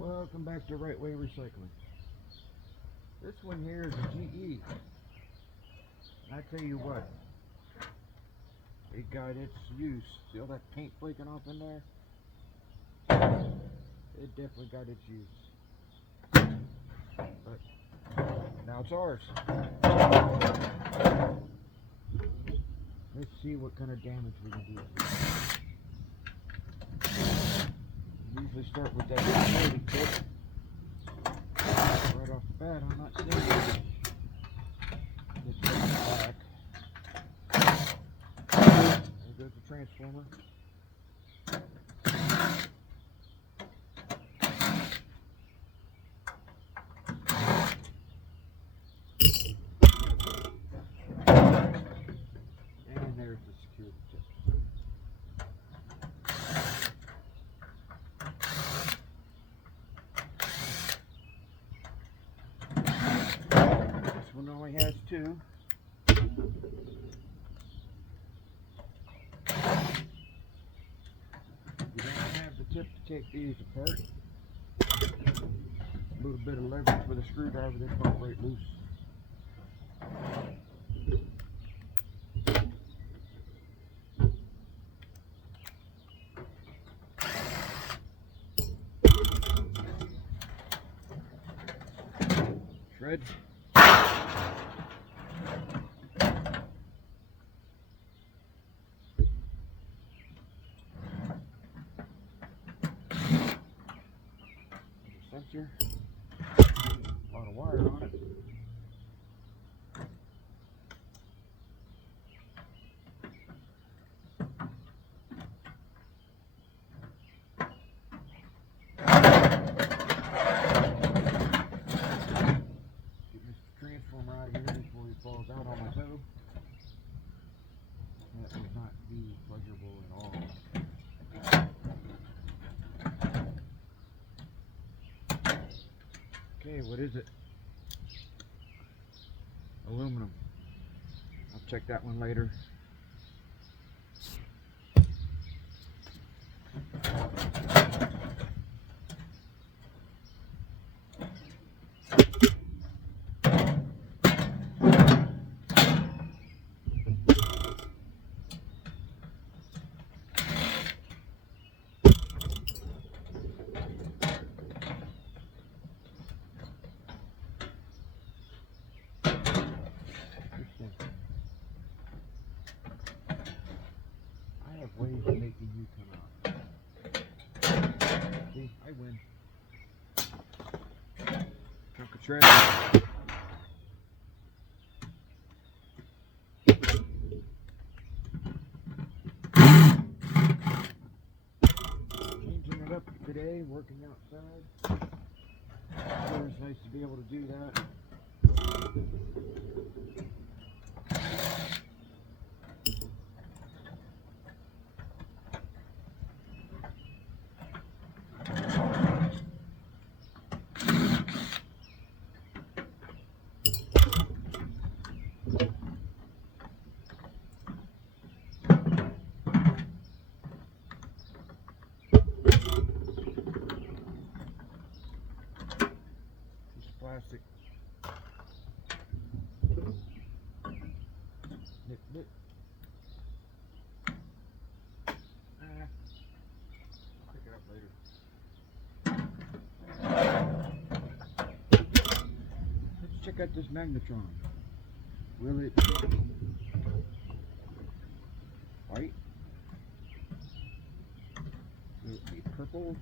Welcome back to Right Way Recycling. This one here is a GE. I tell you what, it got its use. See all that paint flaking off in there? It definitely got its use. But now it's ours. Let's see what kind of damage we can do. Usually start with that utility tip. Right off the bat, I'm not seeing it. Let's go back. There goes the transformer. And there's the security tip. This one only has two. You don't have the tip to take these apart. A little bit of leverage with a screwdriver, they pop right loose. Shred. Sensor. A lot of wire on it. Get Mr. Transformer out of here before he falls out on my toe. That would not be pleasurable at all. Okay, what is it? Aluminum. I'll check that one later. I have ways of making you come out. See, I win. Chunk of tread. Changing it up today, working outside. It's always nice to be able to do that. Plastic. Nip, nip. I'll pick it up later. Let's check out this magnetron. Will it be white? Will it be purple?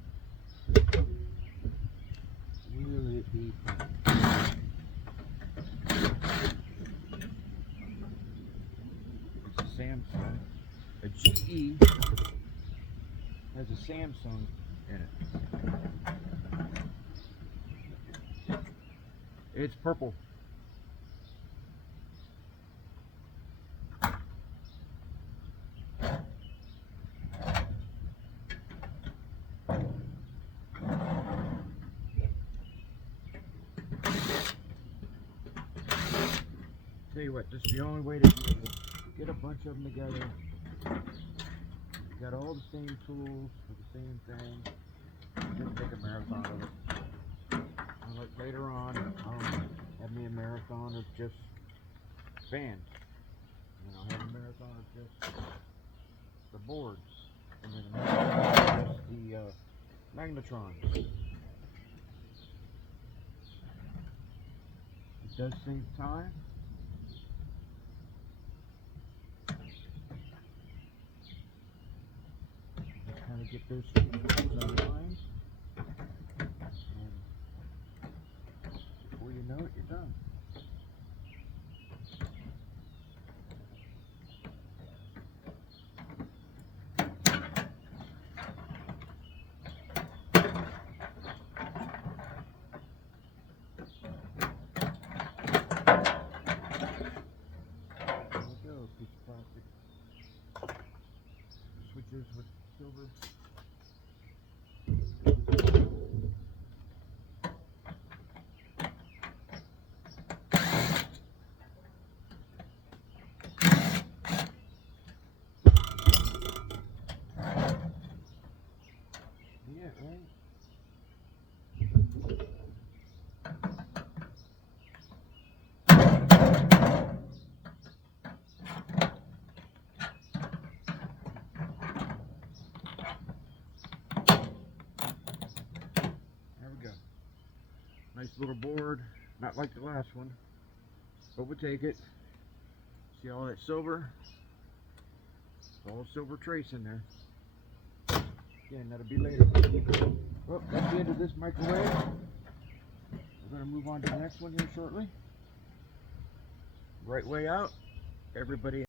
Will it be pink? It's a Samsung. A GE has a Samsung in it. It's purple. Tell you what, this is the only way to get a bunch of them together. Got all the same tools for the same thing. Just take a marathon of it. later on, have me a marathon of just fans. And I'll have a marathon of just the boards. And then a marathon of just the magnetrons. It does save time. Just kind of get those switches aligned. And before you know it, you're done. Piece of plastic switches with silver. Yeah, right? There we go. Nice little board. Not like the last one, but we'll take it. See all that silver? It's all silver trace in there. Again, that'll be later. Well, that's the end of this microwave. We're going to move on to the next one here shortly. Right way out. Everybody